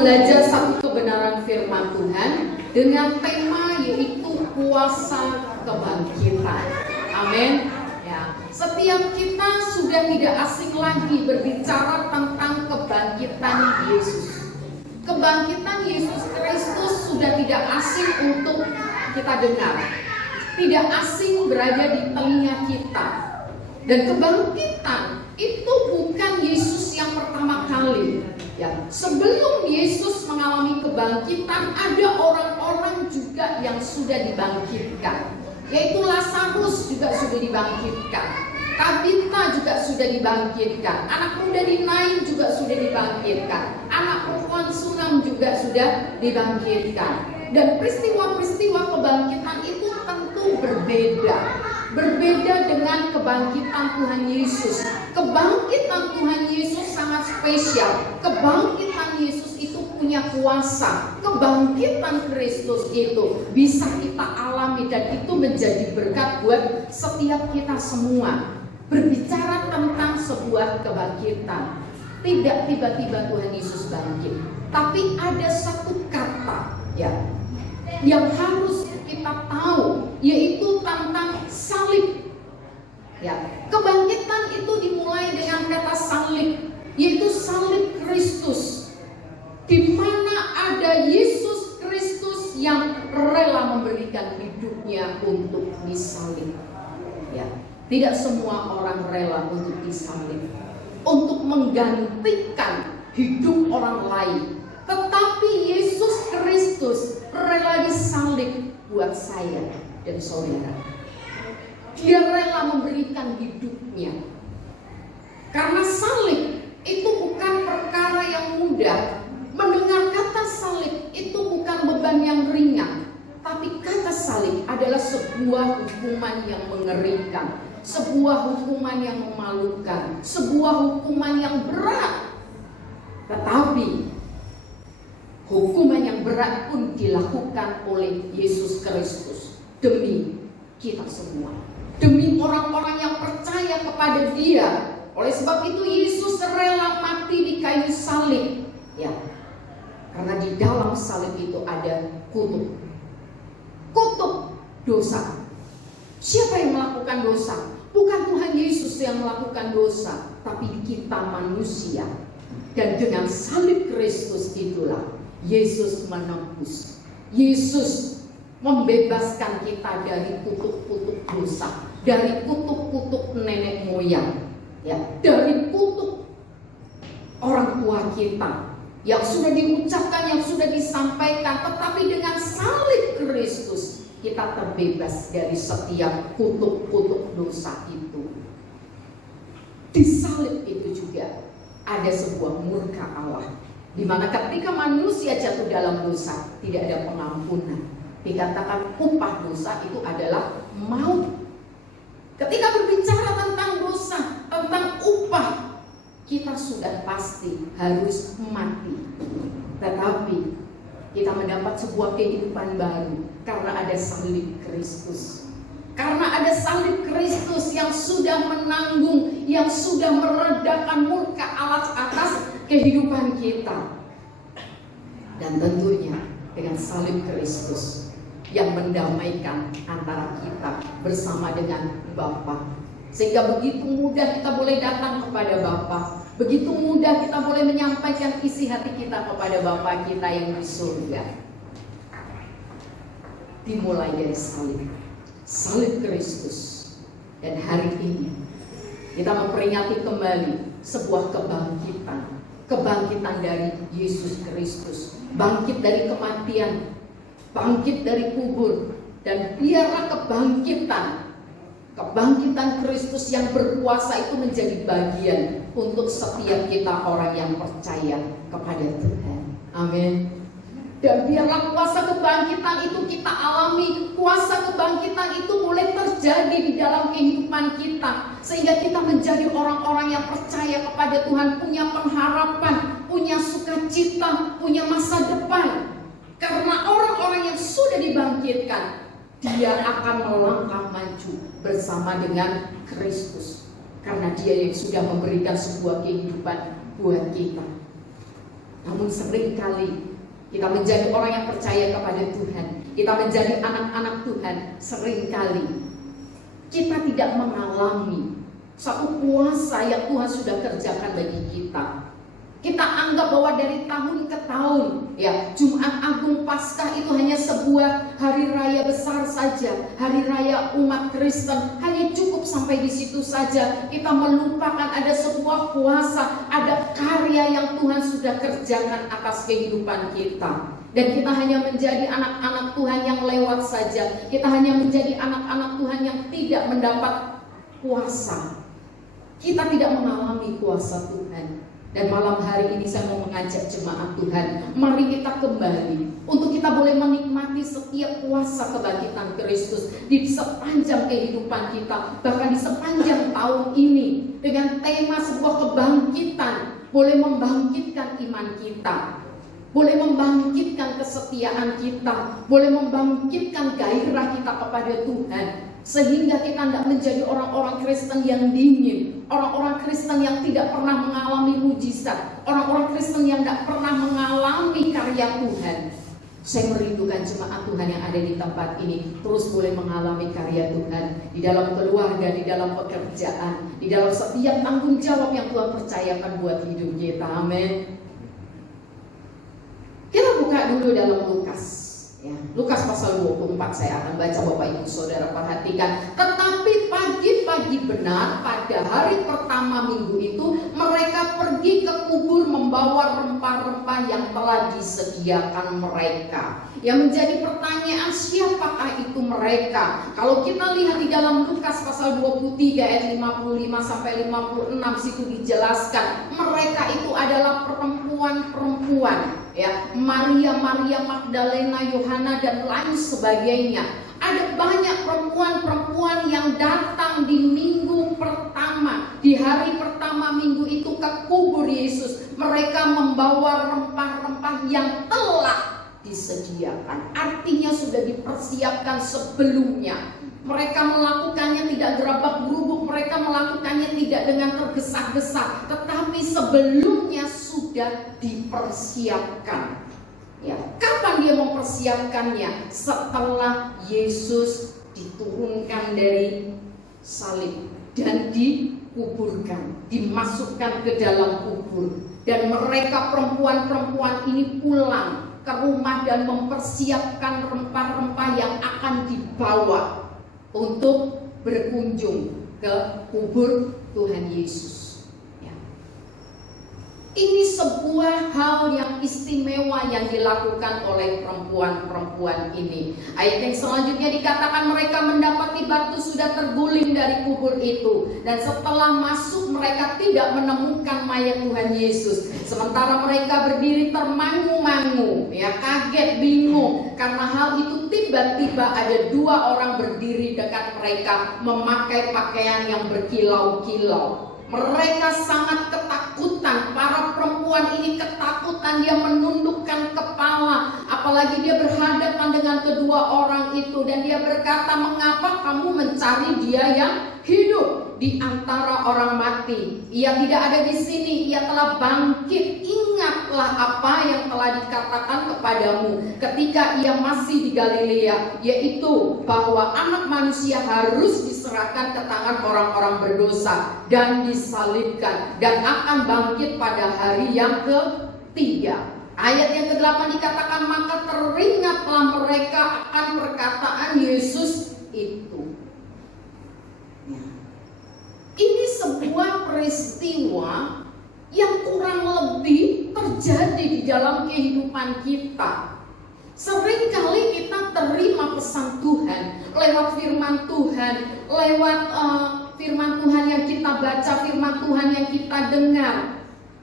belajar satu kebenaran firman Tuhan dengan tema yaitu kuasa kebangkitan. Amin. Ya, setiap kita sudah tidak asing lagi berbicara tentang kebangkitan Yesus. Kebangkitan Yesus Kristus sudah tidak asing untuk kita dengar, tidak asing berada di telinga kita. Dan kebangkitan itu bukan Yesus yang pertama kali. Ya, sebelum Yesus mengalami kebangkitan, ada orang-orang juga yang sudah dibangkitkan, yaitu Lazarus juga sudah dibangkitkan, Tabita juga sudah dibangkitkan, anak muda di Nain juga sudah dibangkitkan, anak perempuan Sunam juga sudah dibangkitkan. Dan peristiwa-peristiwa kebangkitan itu tentu berbeda dengan kebangkitan Tuhan Yesus. Kebangkitan Tuhan Yesus sangat spesial. Kebangkitan Yesus itu punya kuasa. Kebangkitan Kristus itu bisa kita alami dan itu menjadi berkat buat setiap kita semua. Berbicara tentang sebuah kebangkitan, tidak tiba-tiba Tuhan Yesus bangkit, tapi ada satu kata ya yang harus kita tahu, yaitu tentang salib. Ya, kebangkitan itu dimulai dengan kata salib, yaitu salib Kristus, di mana ada Yesus Kristus yang rela memberikan hidupnya untuk disalib. Ya, tidak semua orang rela untuk disalib, untuk menggantikan hidup orang lain. Tetapi Yesus Kristus rela disalib buat saya dan saudara. Dia rela memberikan hidupnya. Karena salib itu bukan perkara yang mudah. Mendengar kata salib itu bukan beban yang ringan. Tapi kata salib adalah sebuah hukuman yang mengerikan, sebuah hukuman yang memalukan, sebuah hukuman yang berat. Tetapi hukuman yang berat pun dilakukan oleh Yesus Kristus demi kita semua, demi orang-orang yang percaya kepada Dia. Oleh sebab itu Yesus rela mati di kayu salib. Ya, karena di dalam salib itu ada kutuk dosa. Siapa yang melakukan dosa? Bukan Tuhan Yesus yang melakukan dosa, tapi kita manusia. Dan dengan salib Kristus itulah Yesus menebus. Yesus membebaskan kita dari kutuk-kutuk dosa, dari kutuk-kutuk nenek moyang, ya, dari kutuk orang tua kita yang sudah diucapkan, yang sudah disampaikan. Tetapi dengan salib Kristus kita terbebas dari setiap kutuk-kutuk dosa itu. Di salib itu juga ada sebuah murka Allah, di mana ketika manusia jatuh dalam dosa tidak ada pengampunan. Dikatakan upah dosa itu adalah maut. Ketika berbicara tentang dosa, tentang upah, kita sudah pasti harus mati. Tetapi kita mendapat sebuah kehidupan baru karena ada salib Kristus. Karena ada salib Kristus yang sudah menanggung, yang sudah meredakan murka Allah atas kehidupan kita. Dan tentunya dengan salib Kristus yang mendamaikan antara kita bersama dengan Bapa. Sehingga begitu mudah kita boleh datang kepada Bapa, begitu mudah kita boleh menyampaikan isi hati kita kepada Bapa kita yang di surga. Dimulai dari salib Kristus. Dan hari ini kita memperingati kembali sebuah kebangkitan dari Yesus Kristus, bangkit dari kematian, bangkit dari kubur. Dan biarlah kebangkitan Kristus yang berkuasa itu menjadi bagian untuk setiap kita orang yang percaya kepada Tuhan. Amin. Dan biarlah kuasa kebangkitan itu kita alami. Kuasa kebangkitan itu boleh terjadi di dalam kehidupan kita, sehingga kita menjadi orang-orang yang percaya kepada Tuhan, punya pengharapan, punya sukacita, punya masa depan. Karena orang-orang yang sudah dibangkitkan, dia akan melangkah maju bersama dengan Kristus. Karena dia yang sudah memberikan sebuah kehidupan buat kita. Namun seringkali kita menjadi orang yang percaya kepada Tuhan, kita menjadi anak-anak Tuhan, seringkali kita tidak mengalami satu kuasa yang Tuhan sudah kerjakan bagi kita. Kita anggap bahwa dari tahun ke tahun, ya, Jumat Agung Paskah itu hanya sebuah hari raya besar saja, hari raya umat Kristen, hanya cukup sampai di situ saja. Kita melupakan ada sebuah kuasa, ada karya yang Tuhan sudah kerjakan atas kehidupan kita. Dan kita hanya menjadi anak-anak Tuhan yang lewat saja. Kita hanya menjadi anak-anak Tuhan yang tidak mendapat kuasa. Kita tidak mengalami kuasa Tuhan. Dan malam hari ini saya mau mengajak jemaat Tuhan, mari kita kembali untuk kita boleh menikmati setiap kuasa kebangkitan Kristus di sepanjang kehidupan kita, bahkan di sepanjang tahun ini, dengan tema sebuah kebangkitan, boleh membangkitkan iman kita, boleh membangkitkan kesetiaan kita, boleh membangkitkan gairah kita kepada Tuhan, sehingga kita tidak menjadi orang-orang Kristen yang dingin, orang-orang Kristen yang tidak pernah mengalami mujizat, orang-orang Kristen yang tidak pernah mengalami karya Tuhan. Saya merindukan jemaat Tuhan yang ada di tempat ini terus boleh mengalami karya Tuhan di dalam keluarga, di dalam pekerjaan, di dalam setiap tanggung jawab yang Tuhan percayakan buat hidup kita. Amin. Kita buka dulu dalam Lukas. Ya, Lukas pasal 24 saya akan baca, Bapak Ibu Saudara perhatikan. Tetapi pagi-pagi benar pada hari pertama minggu itu mereka pergi ke kubur membawa rempah-rempah yang telah disediakan mereka. Yang menjadi pertanyaan, siapakah itu mereka? Kalau kita lihat di dalam Lukas pasal 23 ayat 55 sampai 56 situ dijelaskan, mereka itu adalah perempuan-perempuan, ya, Maria Magdalena, Yohana dan lain sebagainya. Ada banyak perempuan-perempuan yang datang di minggu pertama, di hari pertama minggu itu ke kubur Yesus. Mereka membawa rempah-rempah yang telah disediakan, artinya sudah dipersiapkan sebelumnya. Mereka melakukannya tidak gerabak-gerubuk, mereka melakukannya tidak dengan tergesa-gesa, tetapi sebelumnya sudah dipersiapkan. Ya, kapan dia mempersiapkannya? Setelah Yesus diturunkan dari salib dan dikuburkan, dimasukkan ke dalam kubur. Dan mereka perempuan-perempuan ini pulang ke rumah dan mempersiapkan rempah-rempah yang akan dibawa untuk berkunjung ke kubur Tuhan Yesus. Ya. Ini sebuah hal yang istimewa yang dilakukan oleh perempuan-perempuan ini. Ayat yang selanjutnya dikatakan mereka mendapati batu sudah terguling dari kubur itu, dan setelah masuk mereka tidak menemukan mayat Tuhan Yesus. Sementara mereka berdiri termangu-mangu, ya, kaget, bingung karena hal itu. Tiba-tiba ada dua orang berdiri dekat mereka memakai pakaian yang berkilau-kilau. Mereka sangat ketakutan. Para perempuan ini ketakutan, dia menundukkan kepala, apalagi dia berhadapan dengan kedua orang itu, dan dia berkata, mengapa kamu mencari dia yang hidup di antara orang mati? Ia tidak ada di sini, ia telah bangkit. Ingatlah apa yang telah dikatakan kepadamu ketika ia masih di Galilea, yaitu bahwa anak manusia harus diserahkan ke tangan orang-orang berdosa dan disalibkan dan akan bangkit pada hari yang ketiga. Ayat yang ke-8 dikatakan, maka teringatlah mereka akan perkataan Yesus itu. Ini sebuah peristiwa yang kurang lebih terjadi di dalam kehidupan kita. Seringkali kita terima pesan Tuhan lewat firman Tuhan, lewat firman Tuhan yang kita baca, firman Tuhan yang kita dengar,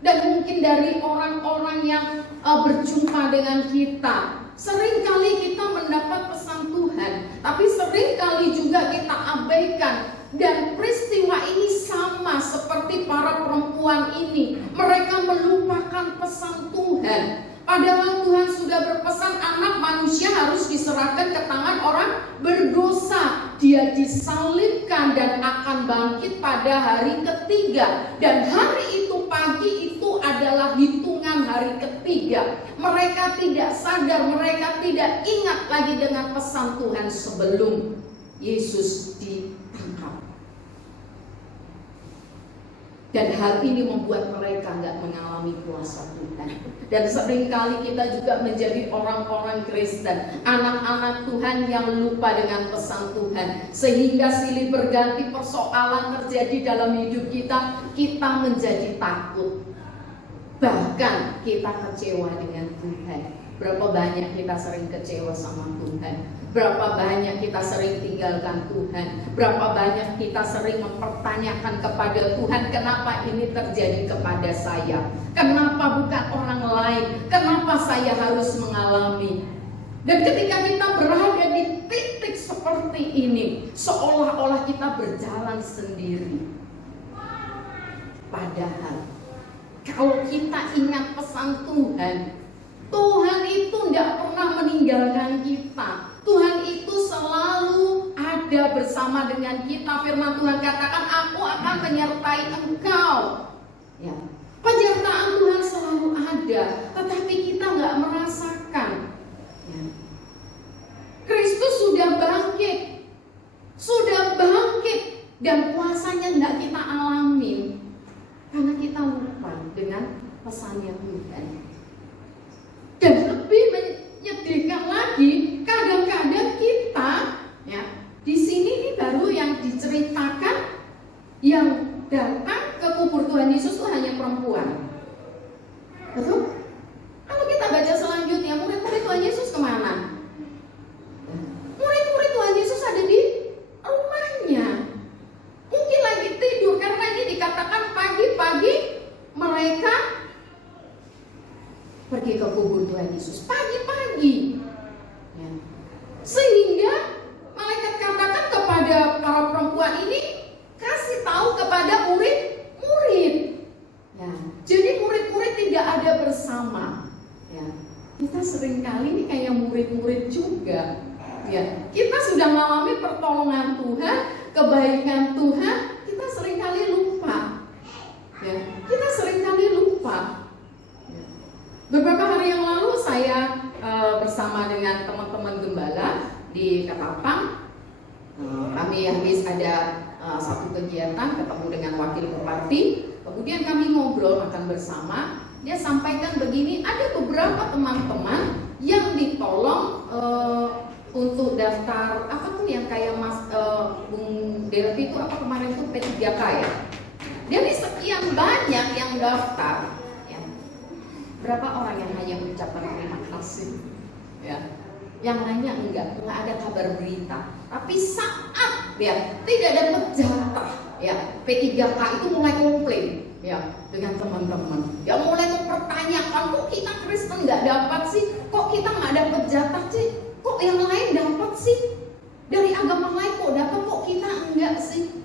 dan mungkin dari orang-orang yang berjumpa dengan kita. Seringkali kita mendapat pesan Tuhan, tapi seringkali juga kita abaikan. Dan peristiwa ini sama seperti para perempuan ini. Mereka melupakan pesan Tuhan. Padahal Tuhan sudah berpesan anak manusia harus diserahkan ke tangan orang berdosa. Dia disalibkan dan akan bangkit pada hari ketiga. Dan hari itu, pagi itu adalah hitungan hari hari ketiga mereka tidak sadar, mereka tidak ingat lagi dengan pesan Tuhan sebelum Yesus ditangkap. Dan hal ini membuat mereka nggak mengalami kuasa Tuhan. Dan seringkali kita juga menjadi orang-orang Kristen, anak-anak Tuhan yang lupa dengan pesan Tuhan, sehingga silih berganti persoalan terjadi dalam hidup kita, kita menjadi takut, bahkan kita kecewa dengan Tuhan. Berapa banyak kita sering kecewa sama Tuhan, berapa banyak kita sering tinggalkan Tuhan, berapa banyak kita sering mempertanyakan kepada Tuhan, kenapa ini terjadi kepada saya, kenapa bukan orang lain, kenapa saya harus mengalami. Dan ketika kita berada di titik seperti ini, seolah-olah kita berjalan sendiri. Padahal kalau kita ingat pesan Tuhan, Tuhan itu tidak pernah meninggalkan kita. Tuhan itu selalu ada bersama dengan kita. Firman Tuhan katakan, aku akan menyertai engkau. Ya, penyertaan Tuhan selalu ada, tetapi kita nggak merasakan. Ya. Kristus sudah bangkit, dan kuasanya nggak kita alamin karena kita lupa dengan pesannya Tuhan. Dan lebih menyedihkan lagi, kadang-kadang kita, ya, di sini ini baru yang diceritakan, yang datang ke kubur Tuhan Yesus itu hanya perempuan. Betul? Kalau kita baca selanjutnya, murid-murid Tuhan Yesus kemana? Murid-murid Tuhan Yesus ada di rumahnya. Mungkin lagi tidur, karena ini dikatakan pagi-pagi mereka pergi ke kubur Tuhan Yesus pagi-pagi, ya. Sehingga malaikat katakan kepada para perempuan ini, kasih tahu kepada murid-murid, ya. Jadi murid-murid tidak ada bersama, ya. Kita seringkali ini kayak murid-murid juga, ya. Kita sudah mengalami pertolongan Tuhan, kebaikan Tuhan, kita seringkali lupa, ya. Kita seringkali lupa. Beberapa hari yang lalu saya bersama dengan teman-teman gembala di Ketapang, kami habis ada satu kegiatan ketemu dengan wakil bupati, kemudian kami ngobrol makan bersama. Dia sampaikan begini, ada beberapa teman-teman yang ditolong untuk daftar apapun yang kayak Bung Delvi itu apa kemarin itu P3K ya. Dari sekian banyak yang daftar, berapa orang yang hanya mengucapkan terima kasih, ya? Yang lainnya enggak ada kabar berita. Tapi saat ya tidak dapat jatah, ya P3K itu mulai komplain, ya dengan teman-teman. Ya mulai mempertanyakan, kok kita Kristen nggak dapat sih? Kok kita nggak dapat jatah sih? Kok yang lain dapat sih? Dari agama lain kok dapat, kok kita enggak sih?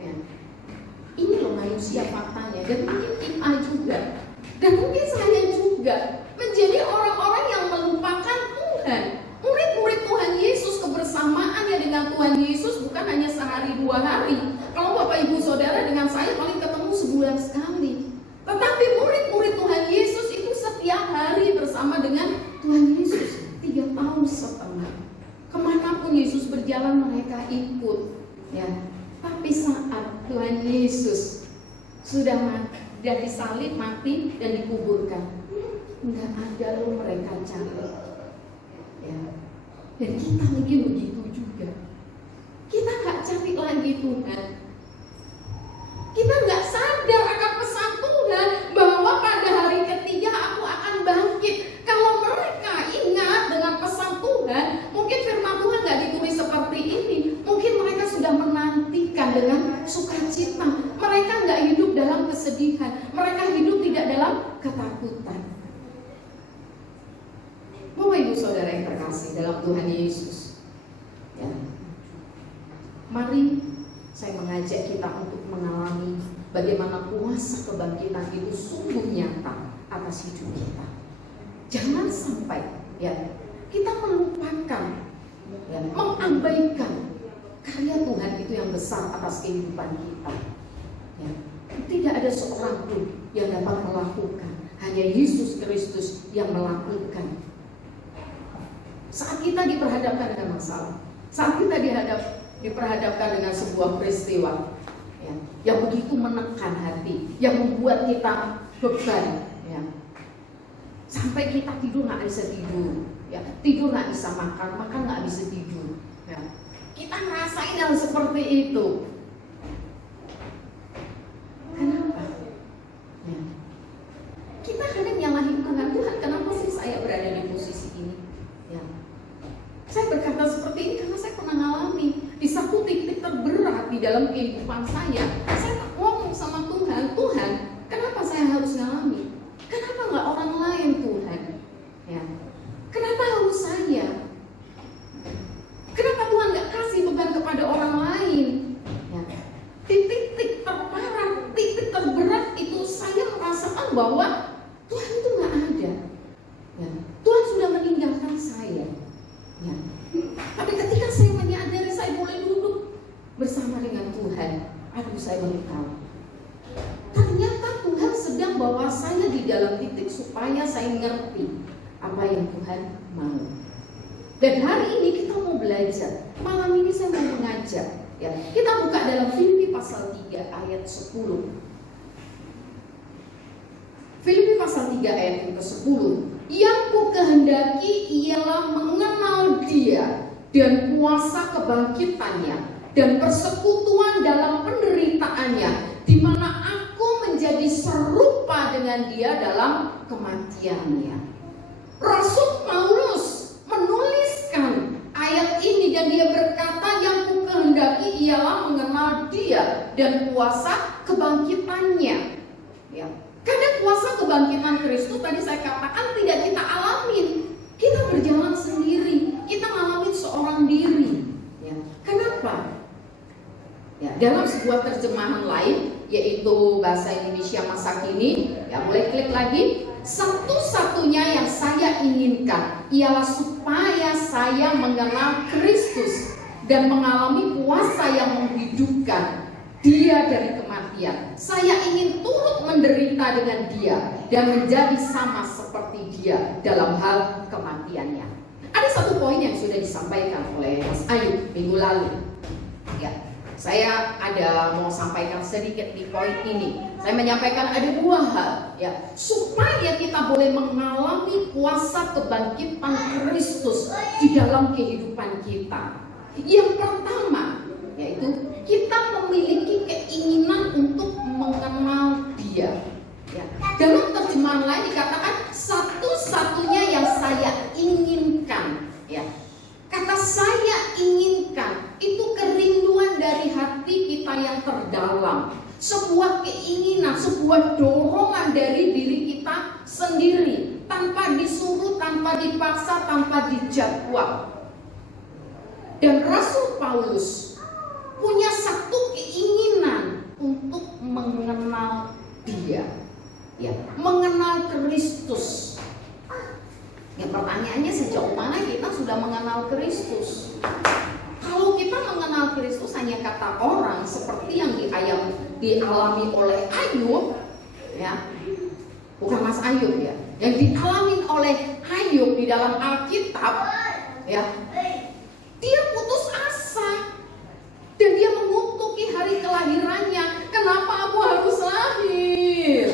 Ya. Ini loh manusia faktanya. Dan mungkin kita juga. Dan mungkin saya juga menjadi orang-orang yang melupakan Tuhan. Murid-murid Tuhan Yesus, kebersamaannya dengan Tuhan Yesus bukan hanya sehari dua hari. Kalau Bapak Ibu Saudara dengan saya paling ketemu sebulan sekali. Tetapi murid-murid Tuhan Yesus itu setiap hari bersama dengan Tuhan Yesus 3 tahun setengah. Kemanapun Yesus berjalan mereka ikut. Ya. Tapi saat Tuhan Yesus sudah mati, dia disalib, mati, dan dikuburkan, nggak ada loh mereka cari, ya. Dan kita mungkin begitu juga. Kita nggak cari lagi Tuhan. Kita nggak sadar akan pesan Tuhan bahwa pada hari ketiga aku akan bangkit. Kalau mereka ingat dengan pesan Tuhan, mungkin firman Tuhan nggak ditulis seperti ini. Mungkin mereka sudah menantikan dengan sukacita. Mereka nggak hidup dalam kesedihan. Mereka hidup tidak dalam ketakutan. Bapak Ibu Saudara yang terkasih dalam Tuhan Yesus, ya. Mari saya mengajak kita untuk mengalami bagaimana kuasa kebangkitan itu sungguh nyata atas hidup kita. Jangan sampai ya kita melupakan, ya, mengabaikan karya Tuhan itu yang besar atas kehidupan kita. Ya. Tidak ada seorang pun yang dapat melakukan, hanya Yesus Kristus yang melakukan. Saat kita diperhadapkan dengan masalah, saat kita diperhadapkan dengan sebuah peristiwa yang begitu menekan hati, yang membuat kita beban, sampai kita tidur nggak bisa tidur, tidur nggak bisa makan, makan nggak bisa tidur. Kita ngerasain yang seperti itu. Kenapa? Kita kadang nyalahin Tuhan. Tuhan, kenapa sih saya berada di posisi ini? Saya berkata seperti ini karena saya pernah ngalami di satu titik terberat di dalam kehidupan saya ngomong sama Tuhan, Tuhan, kenapa saya harus ngalami? Kenapa nggak orang lain, Tuhan? Kenapa harus saya? Kenapa Tuhan nggak kasih beban kepada orang lain? Titik terparah, titik terberat itu saya merasakan bahwa Tuhan itu nggak ada. Tuhan sudah meninggalkan saya. Tapi ketika saya menyadari saya boleh duduk bersama dengan Tuhan, aduh saya baru tahu. Ternyata Tuhan sedang bawa saya di dalam titik supaya saya ngerti apa yang Tuhan mau. Dan hari ini kita mau belajar. Malam ini saya mau mengajak. Kita buka dalam Filipi pasal 3 ayat 10. Filipi pasal 3 ayat yang ke-10. Yang ku kehendaki ialah mengenal Dia dan kuasa kebangkitannya dan persekutuan dalam penderitaannya, di mana aku menjadi serupa dengan Dia dalam kematiannya. Rasul Paulus menuliskan ayat ini dan dia berkata, yang ku kehendaki ialah mengenal Dia dan kuasa kebangkitannya. Kadang kuasa kebangkitan Kristus tadi saya katakan tidak kita alamin. Kita berjalan sendiri, kita ngalamin seorang diri. Kenapa? Dalam sebuah terjemahan lain, yaitu bahasa Indonesia masa kini, boleh klik lagi. Satu-satunya yang saya inginkan ialah supaya saya mengenal Kristus dan mengalami kuasa yang menghidupkan Dia dari kematian. Saya ingin turut menderita dengan Dia dan menjadi sama seperti Dia dalam hal kematiannya. Ada satu poin yang sudah disampaikan oleh Mas Ayub minggu lalu. Saya ada mau sampaikan sedikit di poin ini. Saya menyampaikan ada dua hal, supaya kita boleh mengalami kuasa kebangkitan Kristus di dalam kehidupan kita. Yang pertama, yaitu kita memiliki keinginan untuk mengenal Dia. Dalam terjemahan lain dikatakan satu-satunya yang saya inginkan. Kata saya inginkan itu kerinduan dari hati kita yang terdalam, sebuah keinginan, sebuah dorongan dari diri kita sendiri, tanpa disuruh, tanpa dipaksa, tanpa dijadwal. Dan Rasul Paulus punya satu keinginan untuk mengenal Dia, mengenal Kristus. Pertanyaannya, sejauh mana kita sudah mengenal Kristus? Kalau kita mengenal Kristus hanya kata orang seperti yang dialami oleh Ayub, bukan Mas Ayub yang dialami oleh Ayub di dalam Alkitab, dia putus asa dan dia mengutuki hari kelahirannya. Kenapa aku harus lahir?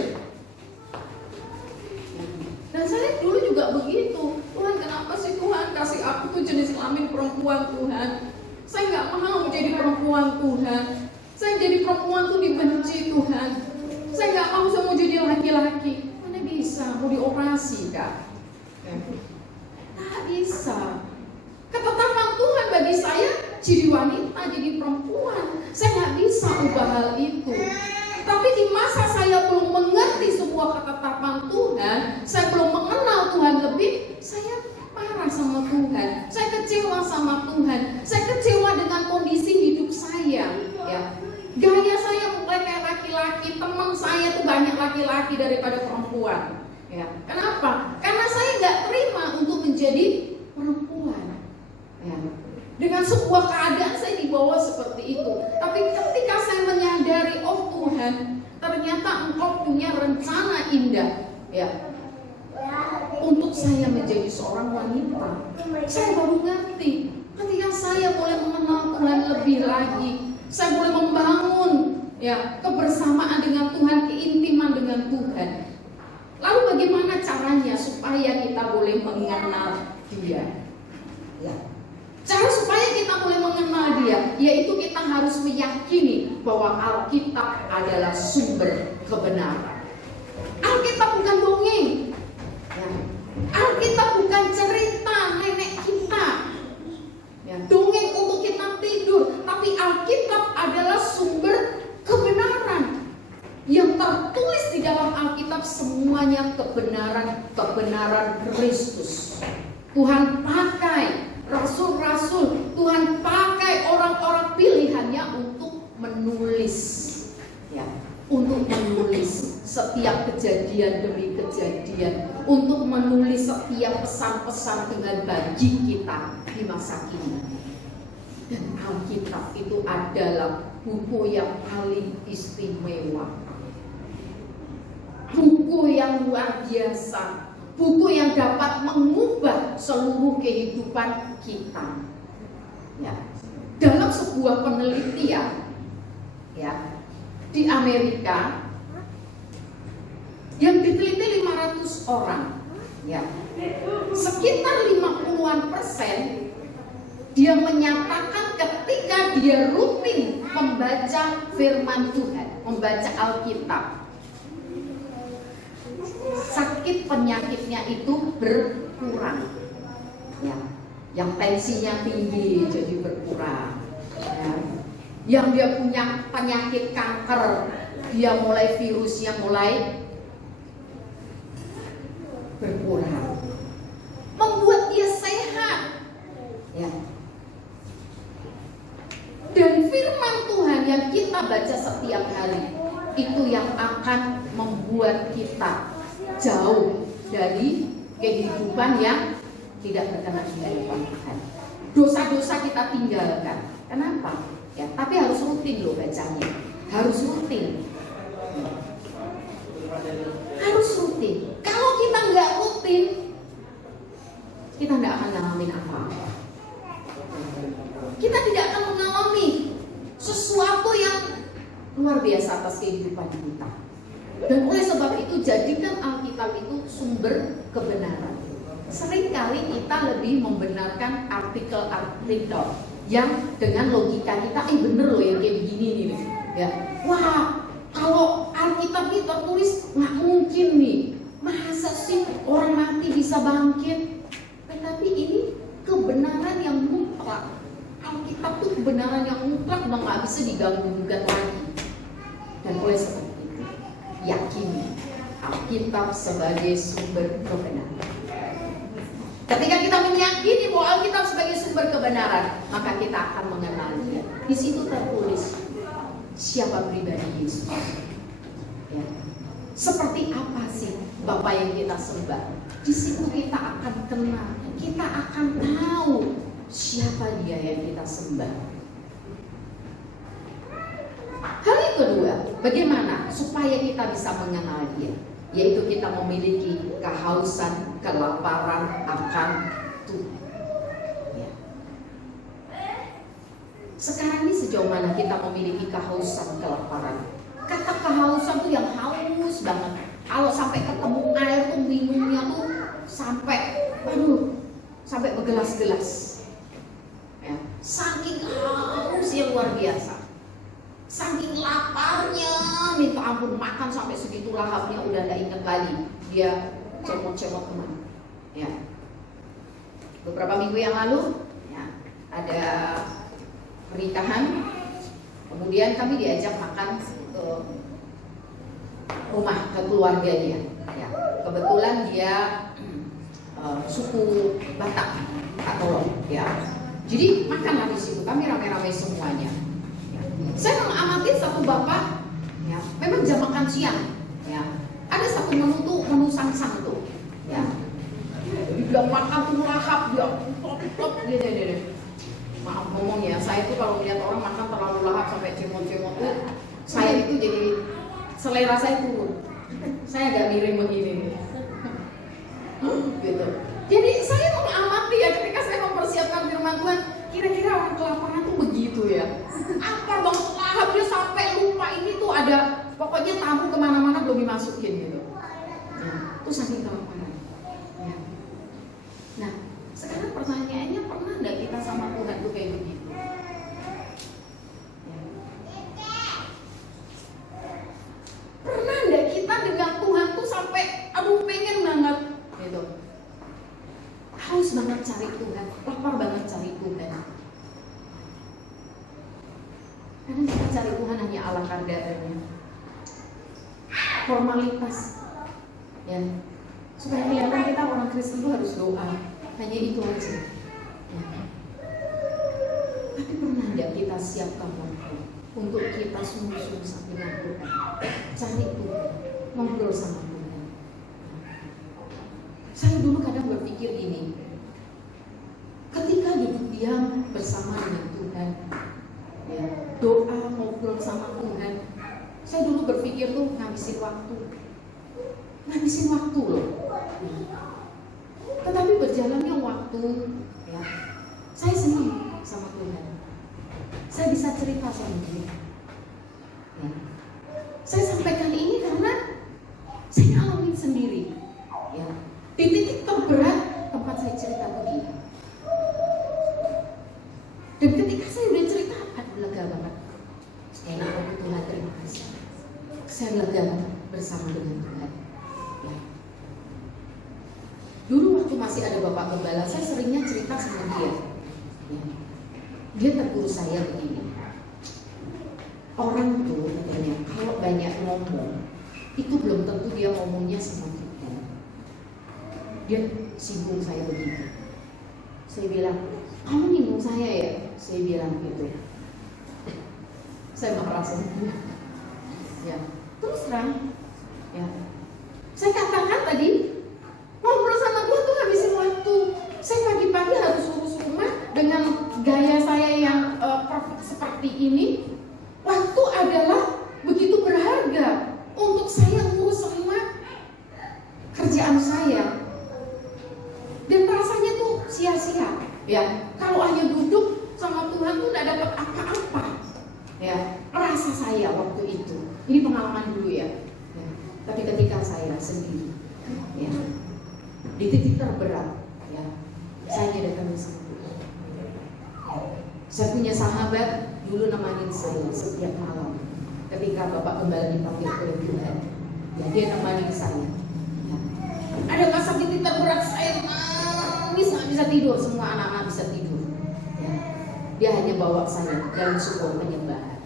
Dan saya dulu juga begitu. Tuhan, kenapa sih Tuhan kasih aku tuh jenis kelamin perempuan, Tuhan? Saya nggak mau jadi perempuan, Tuhan. Saya jadi perempuan tuh dibenci, Tuhan. Saya nggak mau, saya mau jadi laki-laki. Mana bisa? Mau dioperasi, Kak? Tak bisa. Ketetapan Tuhan bagi saya jadi wanita, jadi perempuan. Saya nggak bisa ubah hal itu. Tapi di masa saya belum mengerti sebuah ketetapan Tuhan, saya belum mengenal Tuhan lebih, saya marah sama Tuhan, saya kecewa sama Tuhan, saya kecewa dengan kondisi hidup saya. Gaya saya mulai kayak laki-laki, teman saya tuh banyak laki-laki daripada perempuan. Kenapa? Karena saya nggak terima untuk menjadi perempuan. Dengan sebuah keadaan saya dibawa seperti itu. Tapi ketika saya menyadari, oh Tuhan, ternyata Engkau punya rencana indah Ya, untuk saya menjadi seorang wanita, saya baru ngerti ketika saya boleh mengenal Tuhan lebih lagi, saya boleh membangun ya kebersamaan dengan Tuhan, keintiman dengan Tuhan. Lalu bagaimana caranya supaya kita boleh mengenal Dia? Ya. Cara supaya kita boleh mengenal Dia, yaitu kita harus meyakini bahwa Alkitab adalah sumber kebenaran. Alkitab bukan dongeng, ya. Alkitab bukan cerita nenek kita, ya. Dongeng untuk kita tidur, tapi Alkitab adalah sumber kebenaran. Yang tertulis di dalam Alkitab semuanya kebenaran Kristus. Tuhan pakai rasul-rasul, Tuhan pakai orang-orang pilihannya untuk menulis, ya, untuk menulis setiap kejadian demi kejadian, untuk menulis setiap pesan-pesan dengan bagi kita di masa kini. Dan Alkitab itu adalah buku yang paling istimewa, buku yang luar biasa, buku yang dapat mengubah seluruh kehidupan kita. Ya. Dalam sebuah penelitian, ya, di Amerika yang diteliti 500 orang, ya, sekitar 50% dia menyatakan ketika dia rutin membaca firman Tuhan, membaca Alkitab, sakit penyakitnya itu berkurang, ya. Yang tensinya tinggi jadi berkurang, ya. Yang dia punya penyakit kanker, dia mulai virusnya mulai berkurang, membuat dia sehat, ya. Dan firman Tuhan yang kita baca setiap hari itu yang akan membuat kita jauh dari kehidupan yang tidak berkenan di hadapan Tuhan. Dosa-dosa kita tinggalkan. Kenapa? Ya, tapi harus rutin loh bacanya. Harus rutin. Harus rutin. Kalau kita nggak rutin, kita nggak akan ngalamin apa-apa. Kita tidak akan mengalami sesuatu yang luar biasa atas kehidupan kita. Dan oleh sebab itu jadikan Alkitab itu sumber kebenaran. Seringkali kita lebih membenarkan artikel-artikel yang dengan logika kita, bener loh yang kayak begini nih, ya. Wah, kalau Alkitab itu tertulis nggak mungkin nih, masa sih orang mati bisa bangkit? Tetapi ini kebenaran yang mutlak. Alkitab itu kebenaran yang mutlak, udah nggak bisa diganggu-gugat lagi. Dan oleh sebab itu, yakini Alkitab sebagai sumber kebenaran. Ketika kita meyakini bahwa Alkitab sebagai sumber kebenaran, maka kita akan mengenal Dia. Di situ tertulis siapa pribadi Yesus. Ya. Seperti apa sih Bapa yang kita sembah? Di situ kita akan kenal, kita akan tahu siapa Dia yang kita sembah. Hal yang kedua, bagaimana supaya kita bisa mengenal Dia? Yaitu kita memiliki kehausan, kelaparan akan Tuhan. Ya. Sekarang ini sejauh mana kita memiliki kehausan, kelaparan? Kata kehausan tuh yang haus banget. Kalau sampai ketemu air tuh minumnya tuh sampai, sampai bergelas-gelas. Ya. Saking hausnya luar biasa. Saking laparnya, minta ampun, makan sampai segitu lahapnya udah gak inget lagi. Dia cemot-cemot teman. Ya. Beberapa minggu yang lalu, ya, ada pernikahan. Kemudian kami diajak makan ke rumah, ke keluarganya. Ya. Kebetulan dia suku Batak, Katolong. Ya. Jadi makanlah di situ. Kami rame-rame semuanya. Saya mengamati satu bapak, ya, memang jam makan siang, ya, ada satu menu tuh menu sangsang tuh, ya, dia makan tuh lahap, dia top, dia. Maaf ngomong ya, saya tuh kalau melihat orang makan terlalu lahap sampai cemot-cemot tuh, saya itu jadi selera saya turun, saya agak miring begini nih. Itu saking kelaparan. Ya. Nah, sekarang pertanyaannya, pernah nggak kita sama Tuhan tuh kayak begitu? Ya. Pernah nggak kita dengan Tuhan tuh sampai aduh pengen banget gitu, haus banget cari Tuhan, lapar banget cari Tuhan. Karena kita cari Tuhan hanya ala kadarnya, formalitas, ya, supaya kelihatan kita orang Kristen itu harus doa, hanya itu aja. Ya. Tapi pernah nggak kita siapkan waktu untuk kita sungguh-sungguh dengan Tuhan, cari Tuhan, ngobrol sama Tuhan? Saya dulu kadang berpikir gini, ketika duduk diam bersama dengan Tuhan, ya, doa, ngobrol sama Tuhan, saya dulu berpikir tuh ngabisin waktu loh. Tetapi berjalannya waktu, ya, saya senang sama Tuhan. Saya bisa cerita sama dia. Ya. Saya sampaikan ini karena saya ngalamin sendiri. Ya. Di titik terberat tempat saya cerita ke dia. Dan ketika saya udah cerita, aduh lega banget. Saya ngomong Tuhan, terima kasih. Saya lega banget bersama dengan Tuhan. Ya. Dulu waktu masih ada Bapak Gembala, saya seringnya cerita sama dia. Ya. Dia tegur saya begini, orang tuh katanya kalau banyak ngomong, itu belum tentu dia ngomongnya sama kita. Dia singgung saya begitu. Saya bilang, kamu nyinggung saya ya? Saya bilang gitu. Saya marah sama dia. Ya, terus terang, ya, saya katakan tadi, ngobrol sama Tuhan tuh habisin waktu. Saya pagi-pagi harus urus rumah dengan gaya saya yang seperti ini. Waktu adalah begitu berharga untuk saya ngurus semua kerjaan saya. Dan rasanya tuh sia-sia, ya. Kalau hanya duduk sama Tuhan tuh tidak dapat apa-apa, ya. Rasa saya waktu itu, ini pengalaman dulu ya. Ya. Tapi ketika saya sendiri, ya, di titik terberat, ya, saya datang sama Tuhan. Ya. Saya punya sahabat dulu nemanin saya setiap malam. Ketika Bapak Gembala dipanggil oleh Tuhan, ya, dia nemanin saya. Ya. Ada masa titik terberat saya nggak bisa tidur, semua anak-anak bisa tidur. Ya. Dia hanya bawa saya dalam sebuah penyembahan.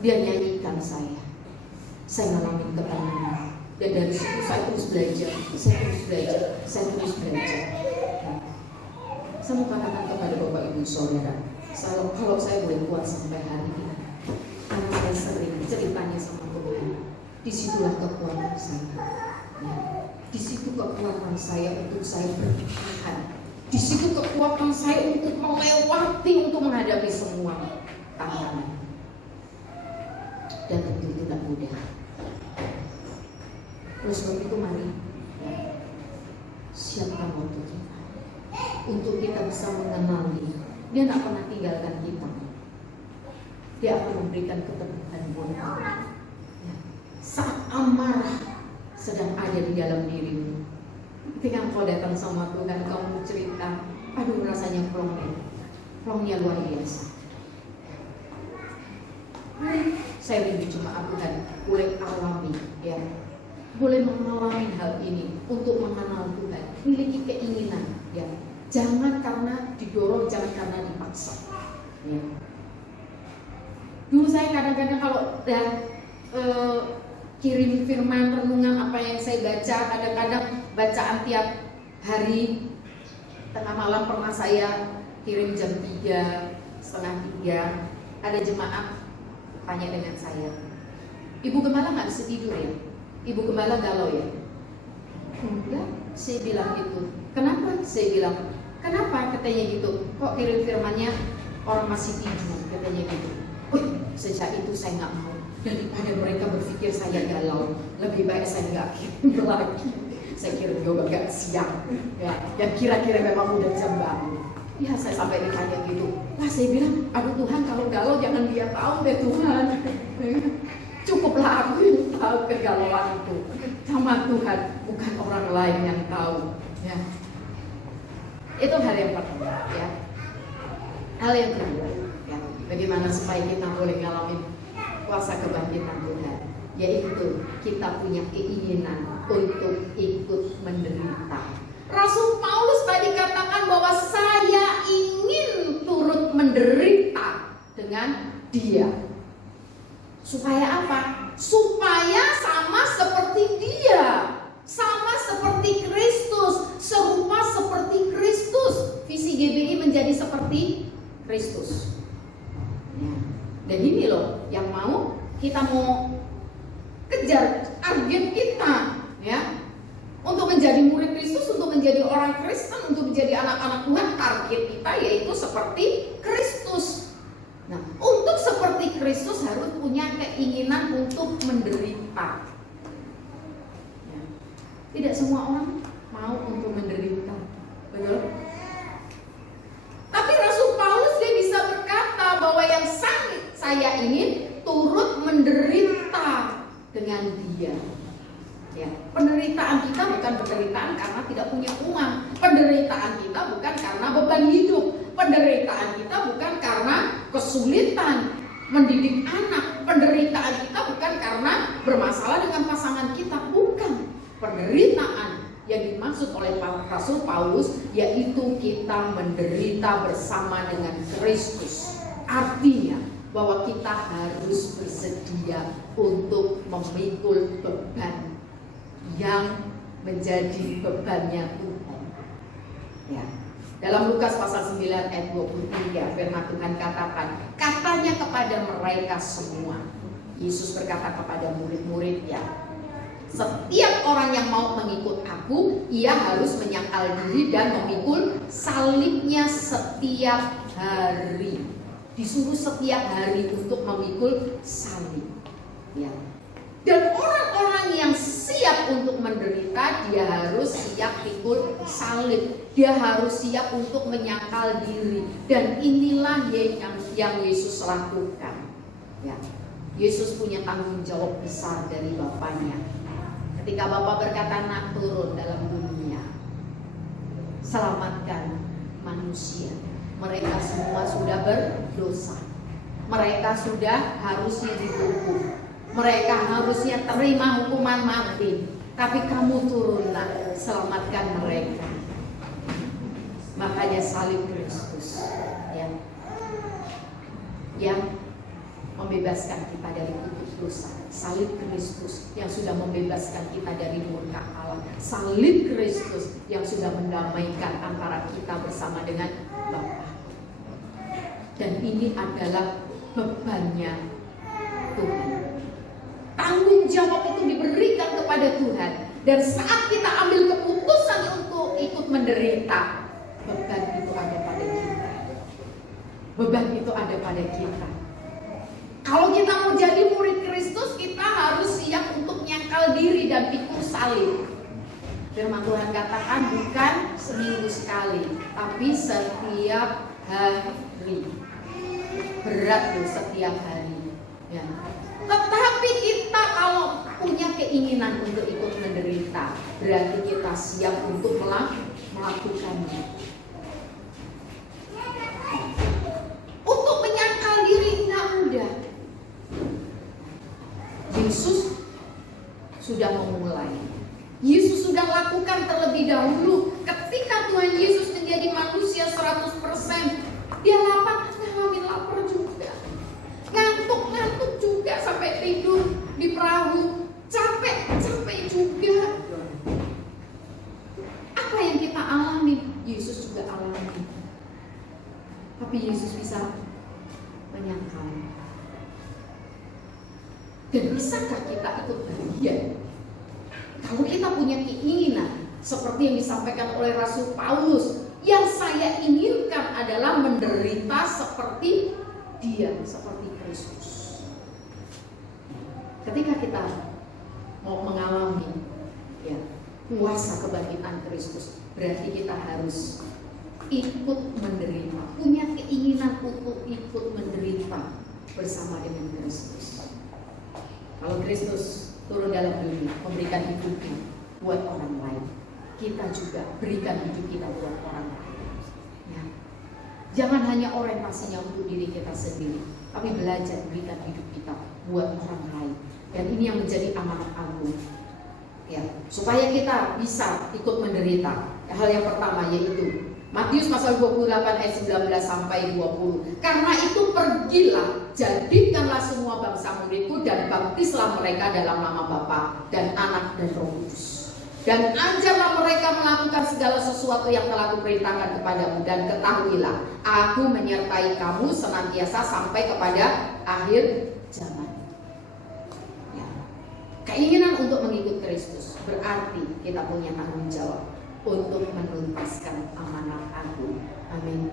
Dia nyanyikan saya. Saya ngalamin ketenangan. Dan dari situ saya terus belajar, saya terus belajar. Ya. Saya mau katakan kepada Bapak Ibu Saudara, kalau saya boleh kuat sampai hari ini, karena saya sering ceritanya sama Tuhan, disitulah kekuatan saya. Ya. Di situ kekuatan saya untuk saya bertahan. Di situ kekuatan saya untuk melewati, untuk menghadapi semua tantangan. Dan tentu tidak mudah. Terus begitu mari, ya, siapkan waktu kita untuk kita bisa mengenal Dia. Dia tidak pernah tinggalkan kita. Dia akan memberikan keteguhan buat kita. Ya. Saat amarah sedang ada di dalam dirimu, ketika engkau datang sama Tuhan, kamu cerita, aduh rasanya plongnya luar biasa. Saya rindu cuma Tuhan boleh alami, ya, boleh mengalami hal ini untuk mengenal Tuhan, memiliki keinginan, ya, jangan karena didorong, jangan karena dipaksa. Ya. Dulu saya kadang-kadang kalau kirim firman renungan apa yang saya baca, kadang-kadang bacaan tiap hari tengah malam pernah saya kirim jam 3, setengah 3. Ada jemaat tanya dengan saya, Ibu Gembala nggak bisa tidur ya? Ibu Gembala galau ya? Enggak, saya bilang gitu. Kenapa? Saya bilang, kenapa? Katanya gitu. Kok kirim firmannya orang masih tidur? Katanya gitu. Sejak itu saya nggak mau. Daripada mereka berpikir saya galau, lebih baik saya nggak kirim lagi. Saya kirim juga gak siang, ya, yang kira-kira memang udah jam bangun. Ya saya sampai ditanya gitu. Nah saya bilang, aduh Tuhan, kalau galau jangan dia tahu deh Tuhan. Cukuplah aku tahu kegalauanku sama Tuhan, bukan orang lain yang tahu. Ya. Itu hal yang pertama. Ya. Hal yang kedua, ya, bagaimana supaya kita boleh ngalamin kuasa kebangkitan Tuhan, yaitu kita punya keinginan untuk ikut menderita. Rasul Paulus tadi katakan bahwa saya ingin turut menderita dengan Dia. Supaya apa? Supaya sama seperti Dia, sama seperti Kristus, serupa seperti Kristus. Visi GBI menjadi seperti Kristus. Ya. Dan ini loh yang kita mau kejar, target kita, ya, untuk menjadi murid Kristus, untuk menjadi orang Kristen, untuk menjadi anak-anak Tuhan. Target kita yaitu seperti Kristus. Nah, untuk seperti Kristus harus punya keinginan untuk menderita. Ya. Tidak semua orang mau untuk menderita, betul? Tapi Rasul Paulus dia bisa berkata bahwa yang saya ingin turut menderita dengan Dia. Ya, penderitaan kita bukan penderitaan karena tidak punya uang. Penderitaan kita bukan karena beban hidup. Penderitaan kita bukan karena kesulitan mendidik anak. Penderitaan kita bukan karena bermasalah dengan pasangan kita. Bukan. Penderitaan yang dimaksud oleh Rasul Paulus yaitu kita menderita bersama dengan Kristus. Artinya bahwa kita harus bersedia untuk memikul beban yang menjadi bebannya Tuhan. Ya. Dalam Lukas pasal 9 ayat 23 firman Tuhan katakan, katanya kepada mereka semua, Yesus berkata kepada murid-muridnya, setiap orang yang mau mengikut aku, ia harus menyangkal diri dan memikul salibnya setiap hari. Disuruh setiap hari untuk memikul salib. Ya. Dan orang-orang yang siap untuk menderita, dia harus siap pikul salib. Dia harus siap untuk menyangkal diri. Dan inilah yang Yesus lakukan. Ya. Yesus punya tanggung jawab besar dari Bapaknya. Ketika Bapa berkata, nak turun dalam dunia, selamatkan manusia. Mereka semua sudah berdosa. Mereka sudah harusnya dihukum. Mereka harusnya terima hukuman mati. Tapi kamu turunlah, selamatkan mereka. Makanya salib Kristus, ya, yang membebaskan kita dari kutuk dosa. Salib Kristus yang sudah membebaskan kita dari murka Allah. Salib Kristus yang sudah mendamaikan antara kita bersama dengan Bapa. Dan ini adalah bebannya Tuhan. Tanggung jawab itu diberikan kepada Tuhan. Dan saat kita ambil keputusan untuk ikut menderita, beban itu ada pada kita. Beban itu ada pada kita. Kalau kita mau jadi murid Kristus, kita harus siap untuk nyangkal diri dan pikul salib. Firman Tuhan katakan bukan seminggu sekali, tapi setiap hari. Berat loh setiap hari. Ya. Tetapi kita kalau punya keinginan untuk ikut menderita, berarti kita siap untuk melakukannya. Untuk menyangkal diri tidak mudah. Yesus sudah memulai. Yesus sudah lakukan terlebih dahulu. Ketika Tuhan Yesus menjadi manusia 100%, dia ngalamin lapar juga. Ngantuk juga sampai tidur di perahu. Capek juga. Apa yang kita alami, Yesus juga alami. Tapi Yesus bisa menyangkal. Dan bisakah kita ikut bagian? Kalau kita punya keinginan seperti yang disampaikan oleh Rasul Paulus, yang saya inginkan adalah menderita seperti Dia, seperti Kristus. Ketika kita mau mengalami kuasa kebangkitan Kristus, berarti kita harus ikut menderita, punya keinginan untuk ikut menderita bersama dengan Kristus. Kalau Kristus turun dalam dunia, memberikan hidupnya buat orang lain. Kita juga berikan hidup kita buat orang lain. Ya. Jangan hanya orientasinya untuk diri kita sendiri, tapi belajar berikan hidup kita buat orang lain. Dan ini yang menjadi amanat agung. Ya, supaya kita bisa ikut menderita. Hal yang pertama yaitu Matius pasal 28 ayat 19 sampai 20. Karena itu pergilah, jadikanlah semua bangsa muridku dan baptislah mereka dalam nama Bapa dan Anak dan Roh Kudus. Dan ajarlah mereka melakukan segala sesuatu yang telah kuperintahkan kepadamu, dan ketahuilah, aku menyertai kamu senantiasa sampai kepada akhir zaman. Ya. Keinginan untuk mengikut Kristus berarti kita punya tanggung jawab untuk menuntaskan amanat agung. Amin.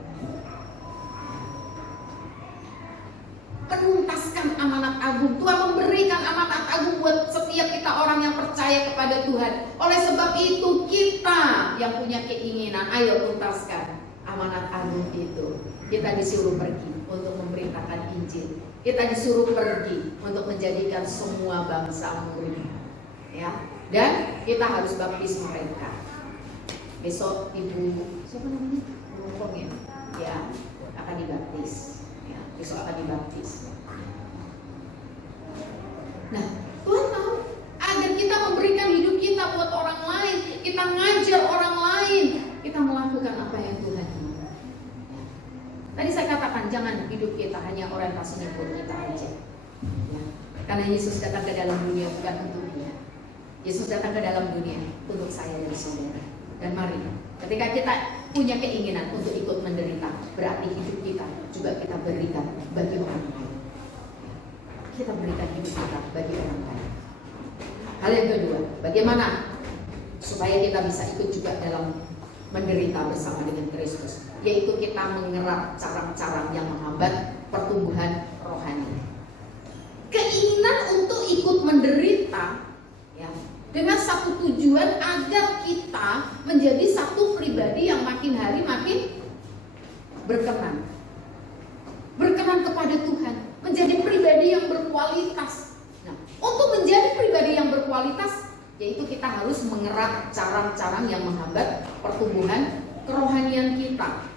Menuntaskan amanat agung. Tuhan memberikan amanat agung buat setiap kita orang yang percaya kepada Tuhan. Oleh sebab itu kita yang punya keinginan, ayo tuntaskan amanat agung itu. Kita disuruh pergi untuk memberitakan Injil. Kita disuruh pergi untuk menjadikan semua bangsa murid. Ya, dan kita harus baptis mereka. Besok Ibu siapa namanya? Ngomong ya. Ya, akan dibaptis. Ya, besok akan dibaptis. Nah, Tuhan mau agar kita memberikan hidup kita buat orang lain, kita ngajar orang lain, kita melakukan apa yang Tuhan mau. Ya. Tadi saya katakan jangan hidup kita hanya orientasinya buat kita aja. Ya. Karena Yesus datang ke dalam dunia bukan untuk dia. Yesus datang ke dalam dunia untuk saya dan saudara. Dan mari, ketika kita punya keinginan untuk ikut menderita, berarti hidup kita juga kita berikan bagi orang lain. Kita berikan hidup kita bagi orang lain. Hal yang kedua, bagaimana supaya kita bisa ikut juga dalam menderita bersama dengan Kristus, yaitu kita mengerap carang-carang yang menghambat pertumbuhan rohani. Keinginan untuk ikut menderita, ya, dengan satu tujuan agar kita menjadi satu pribadi yang makin hari makin berkenan kepada Tuhan, menjadi pribadi yang berkualitas. Nah, untuk menjadi pribadi yang berkualitas, yaitu kita harus mengerap carang-carang yang menghambat pertumbuhan kerohanian kita.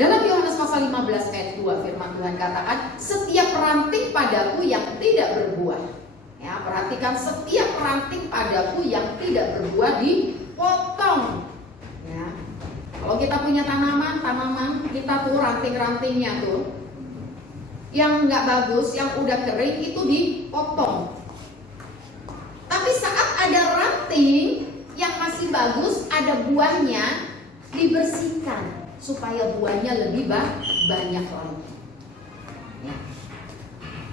Dalam Yohanes pasal 15 ayat 2 firman Tuhan katakan, setiap ranting padaku yang tidak berbuah. Ya, perhatikan, setiap ranting padaku yang tidak berbuah dipotong. Ya. Kalau kita punya tanaman kita tuh ranting-rantingnya tuh yang nggak bagus, yang udah kering itu dipotong. Tapi saat ada ranting yang masih bagus, ada buahnya, dibersihkan supaya buahnya lebih banyak lagi. Ya.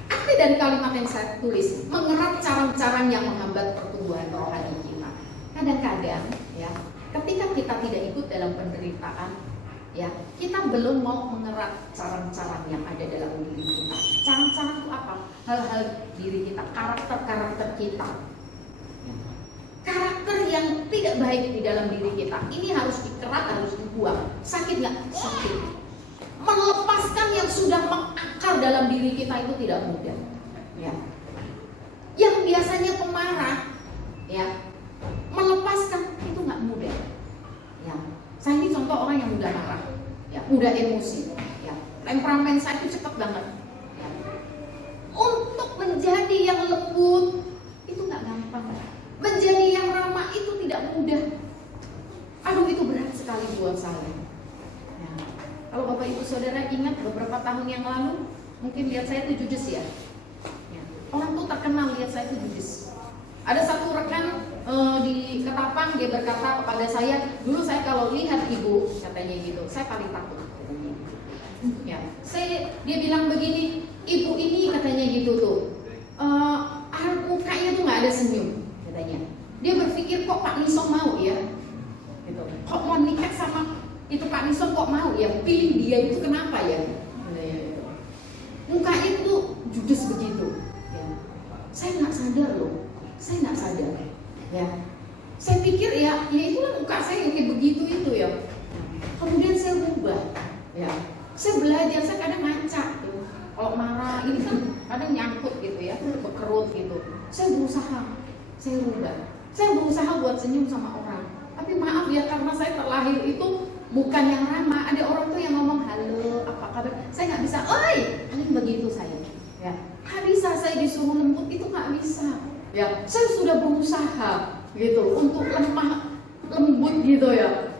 Arti dari kalimat yang saya tulis, mengerap carang-carang yang menghambat pertumbuhan rohani kita. Kadang-kadang, ya, ketika kita tidak ikut dalam penderitaan, ya, kita belum mau mengerap carang-carang yang ada dalam diri kita. Carang-carang itu apa? Hal-hal diri kita, karakter kita. Ya. Karakter yang tidak baik di dalam diri kita, ini harus dikerat, harus dibuang. Sakit nggak? Sakit. Melepaskan yang sudah mengakar dalam diri kita itu tidak mudah. Ya. Yang biasanya pemarah, ya, melepaskan itu nggak mudah. Ya. Saya ini contoh orang yang mudah marah, ya, mudah emosi, ya. Temperamen saya itu cepat banget. Ya. Untuk menjadi yang lembut itu nggak gampang. Menjadi yang ramah itu tidak mudah. Aduh, itu berat sekali buat saya. Ya. Kalau Bapak Ibu Saudara ingat beberapa tahun yang lalu, mungkin lihat saya itu judes ya. Ya. Orang tuh terkenal lihat saya itu judes. Ada satu rekan di Ketapang, dia berkata kepada saya, dulu saya kalau lihat ibu, katanya gitu, saya paling takut. Ya. Dia bilang begini, ibu ini katanya gitu tuh, mukanya tuh nggak ada senyum, katanya. Dia berpikir kok Pak Nison mau ya, gitu. Kok mau nikah sama itu Pak Nison kok mau ya, pilih dia itu kenapa ya? Mukanya tuh judes begitu. Ya. Saya nggak sadar loh, saya nggak sadar. Ya, saya pikir ya itulah muka saya yang kayak begitu itu ya. Kemudian saya ubah. Ya, saya belajar, saya kadang ngaca. Gitu. Kalau marah ini kan kadang nyangkut gitu ya, berkerut gitu. Saya berusaha saya rubah. Saya berusaha buat senyum sama orang. Tapi maaf ya, karena saya terlahir itu bukan yang ramah. Ada orang tuh yang ngomong halo, apa kabar? Saya nggak bisa, oi, paling begitu saya. Ya, nggak bisa saya disuruh lembut itu nggak bisa. Ya, saya sudah berusaha gitu untuk lemah lembut gitu ya.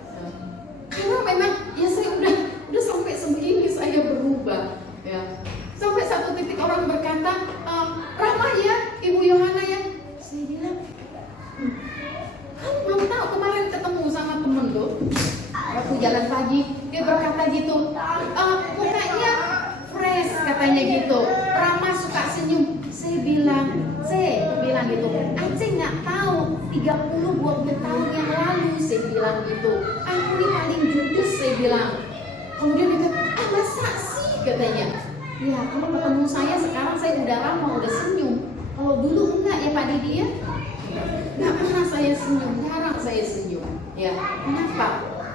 Karena memang ya saya udah sampai segini saya berubah. Ya, sampai satu titik orang berkata, ramah ya, Ibu Yohana ya. Saya bilang, kamu belum tahu, kemarin ketemu sama temen tuh waktu jalan pagi, dia berkata gitu, mukanya fresh katanya gitu, ramah, suka senyum. Saya bilang gitu, Aceh nggak tahu 30-20 tahun yang lalu, saya bilang gitu, aku ini paling judes, saya bilang. Kemudian dia kata, masa sih katanya. Ya, kalau ketemu saya sekarang saya udah ramah, udah senyum. Kalau dulu enggak ya Pak Didi ya? Nggak pernah saya senyum, jarang saya senyum. Ya, kenapa?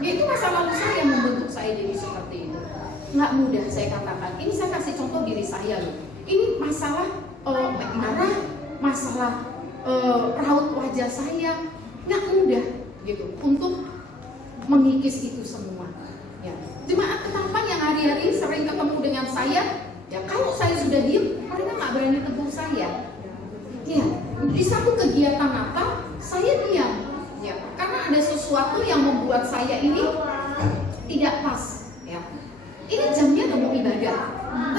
Ya itu masa lalu saya yang membentuk saya jadi seperti itu. Nggak mudah saya katakan. Ini saya kasih contoh diri saya loh. Ini masalah marah, masalah raut wajah saya, nggak mudah gitu untuk mengikis itu semua. Ya, jemaat Ketapang yang hari-hari sering ketemu dengan saya, ya kalau saya sudah diem, mereka nggak berani tegur saya. Ya, di satu kegiatan Natal saya diam, ya, karena ada sesuatu yang membuat saya ini tidak pas. Ya, ini jamnya udah mau ibadah,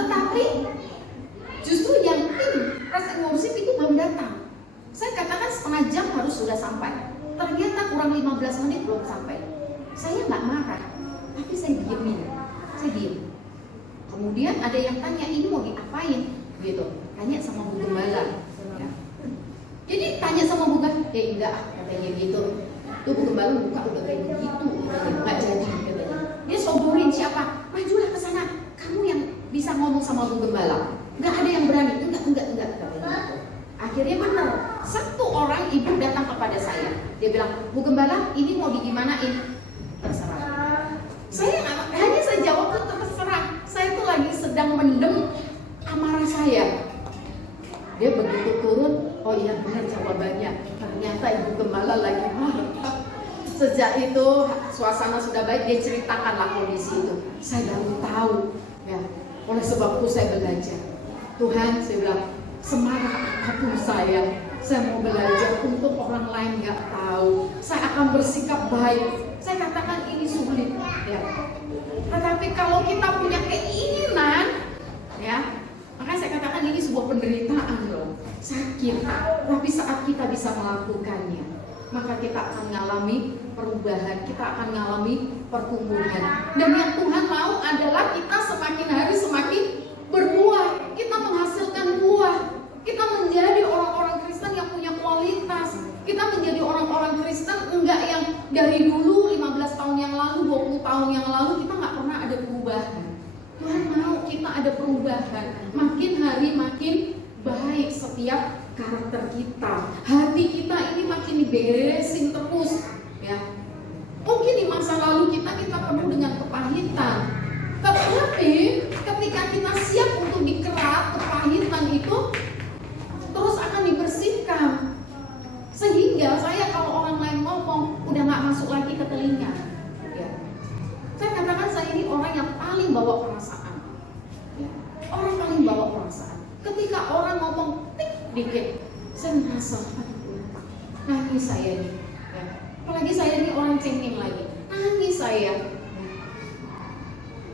tetapi justru yang tim Praise and Worship itu belum datang. Saya katakan setengah jam harus sudah sampai. Ternyata kurang 15 menit belum sampai. Saya nggak marah, tapi saya diemin. Saya diem. Kemudian ada yang tanya, ini mau diapain? Gitu. Tanya sama Bu Gembala. Ya. Jadi tanya sama Bu Gembala, enggak, katanya gitu. Tuh Bu Gembala buka udah kayak begitu, nggak jadi katanya. Dia sodorin siapa? Majulah ke sana. Kamu yang bisa ngomong sama Bu Gembala. Nggak ada yang berani. Enggak katanya gitu. Akhirnya benar, satu orang ibu datang kepada saya. Dia bilang, Bu Gembala, ini mau digimanain? Terserah. Saya hanya saya jawab tuh terserah. Saya tuh lagi sedang mendem amarah saya. Dia begitu turun, oh iya benar jawabannya. Ternyata Ibu Gembala lagi marah. Sejak itu suasana sudah baik, dia ceritakanlah kondisi itu. Saya baru tahu, ya. Oleh sebab itu saya belajar. Tuhan, saya bilang, semarah apapun saya mau belajar untuk orang lain nggak tahu. Saya akan bersikap baik. Saya katakan ini sulit, ya. Tetapi kalau kita punya keinginan, ya, makanya saya katakan ini sebuah penderitaan loh, sakit. Tapi saat kita bisa melakukannya, maka kita akan mengalami perubahan, kita akan mengalami pertumbuhan. Dan yang Tuhan mau adalah kita semakin hari semakin berbuah, kita menghasilkan buah. Kita menjadi orang-orang Kristen yang punya kualitas. Kita menjadi orang-orang Kristen enggak yang dari dulu 15 tahun yang lalu, 20 tahun yang lalu kita nggak pernah ada perubahan. Tuhan mau kita ada perubahan. Makin hari makin baik setiap karakter kita. Hati kita ini makin diberesin terus, ya. Mungkin di masa lalu kita penuh dengan kepahitan. Tetapi ketika kita siap untuk dikerat, kepahitan itu terus akan dibersihkan. Sehingga saya kalau orang lain ngomong udah nggak masuk lagi ke telinga. Ya. Saya katakan saya ini orang yang paling bawa perasaan. Ya. Orang paling bawa perasaan. Ketika orang ngomong tik dikit, saya merasa nangis saya ini. Ya. Apalagi saya ini orang cengeng lagi, nangis saya.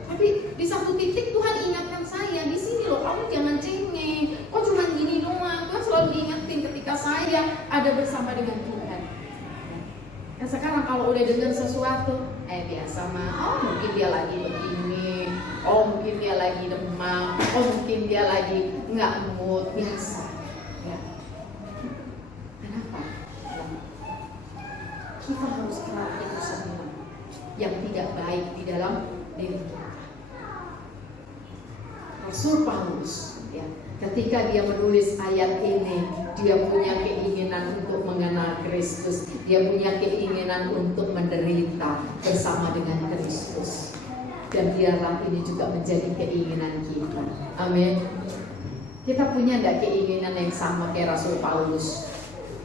Tapi di satu titik Tuhan ingatkan saya, di sini loh kamu jangan cengeng. Kok cuma gini doang? Tuhan selalu diingetin ketika saya ada bersama dengan Tuhan. Dan sekarang kalau udah dengar sesuatu, biasa mah, oh mungkin dia lagi begini, oh mungkin dia lagi demam, oh mungkin dia lagi nggak mood, biasa. Ya. Kenapa? Ya. Kita harus kerat itu semua yang tidak baik di dalam diri kita. Rasul Paulus, ya, ketika dia menulis ayat ini, dia punya keinginan untuk mengenal Kristus, dia punya keinginan untuk menderita bersama dengan Kristus, dan biarlah ini juga menjadi keinginan kita. Amin. Kita punya enggak keinginan yang sama kayak Rasul Paulus?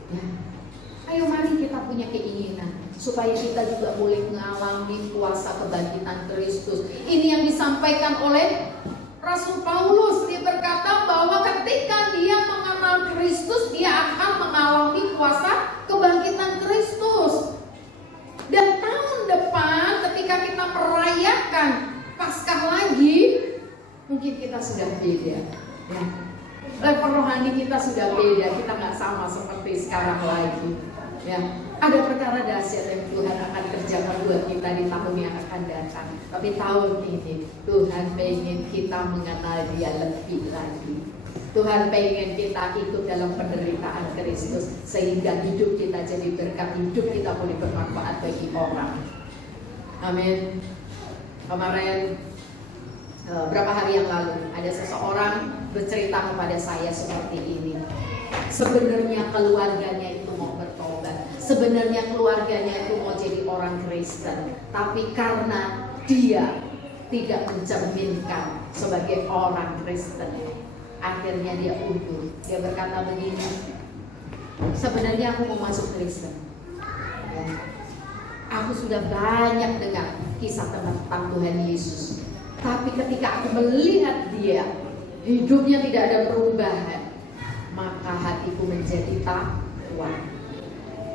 Ya. Ayo mari kita punya keinginan supaya kita juga boleh mengalami kuasa kebangkitan Kristus. Ini yang disampaikan oleh Rasul Paulus. Dia berkata bahwa ketika dia mengenal Kristus, dia akan mengalami kuasa kebangkitan Kristus. Dan tahun depan ketika kita merayakan Paskah lagi, mungkin kita sudah beda. Ya. Level rohani kita sudah beda. Kita nggak sama seperti sekarang lagi. Ya, ada perkara dahsyat yang Tuhan akan kerjakan buat kita di tahun yang akan datang. Tapi tahun ini Tuhan pengen kita mengenal Dia lebih lagi. Tuhan pengen kita ikut dalam penderitaan Kristus sehingga hidup kita jadi berkat, hidup kita boleh bermanfaat bagi orang. Amin. Kemarin berapa hari yang lalu ada seseorang bercerita kepada saya seperti ini. Sebenarnya keluarganya itu mau bertobat, sebenarnya keluarganya itu mau jadi orang Kristen, tapi karena dia tidak mencerminkan sebagai orang Kristen, akhirnya dia undur. Dia berkata begini, sebenarnya aku mau masuk Kristen, ya. Aku sudah banyak dengar kisah tentang Tuhan Yesus, tapi ketika aku melihat dia hidupnya tidak ada perubahan, maka hatiku menjadi tawar.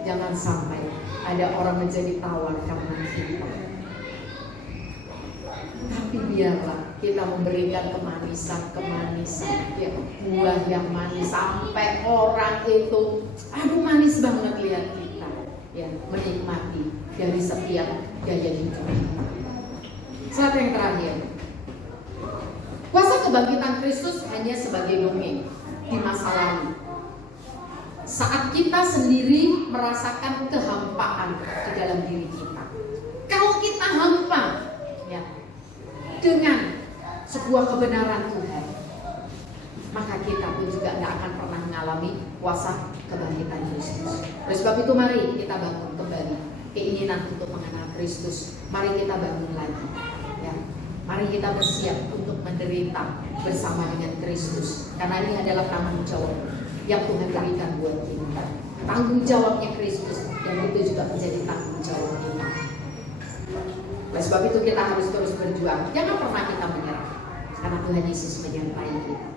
Jangan sampai ada orang menjadi tawar karena kita. Tapi biarlah kita memberikan kemanisan, ya, buah yang manis sampai orang itu, aduh manis banget lihat kita, ya, menikmati dari setiap gaya hidup. Satu yang terakhir, kuasa kebangkitan Kristus hanya sebagai dongeng di masa lalu. Saat kita sendiri merasakan kehampaan di dalam diri kita. Kalau kita hampa, ya, dengan sebuah kebenaran Tuhan, maka kita pun juga nggak akan pernah mengalami kuasa kebangkitan Kristus. Oleh sebab itu mari kita bangun kembali keinginan untuk mengenal Kristus. Mari kita bangun lagi, ya. Mari kita bersiap untuk menderita bersama dengan Kristus, karena ini adalah tanggung jawab yang Tuhan berikan buat kita. Tanggung jawabnya Kristus, dan itu juga menjadi tanggung jawab kita. Oleh sebab itu kita harus terus berjuang. Jangan pernah kita menyerah, karena Tuhan Yesus menyertai kita.